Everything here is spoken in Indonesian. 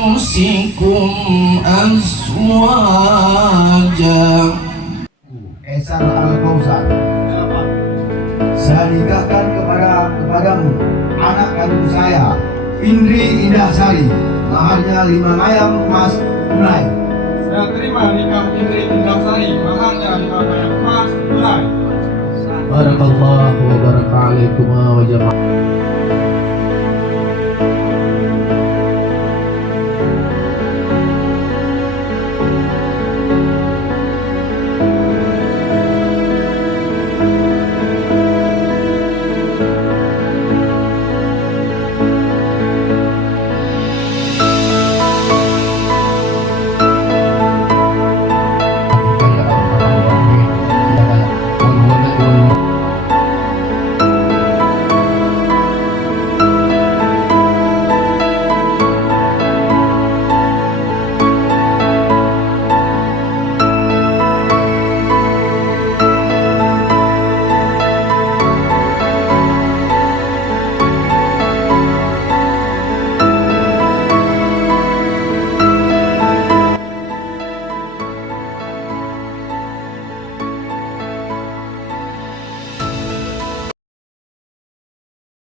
أنفسكم أزواجا. Esan Al-Kausar, saya nikahkan kepadamu anak kandung saya, Indri Indah Sari, maharnya 5 mayam emas tunai. Saya terima nikah Indri Indah Sari, maharnya 5 mayam emas tunai. Barakallahu wa baraka alaikum wa jama'a.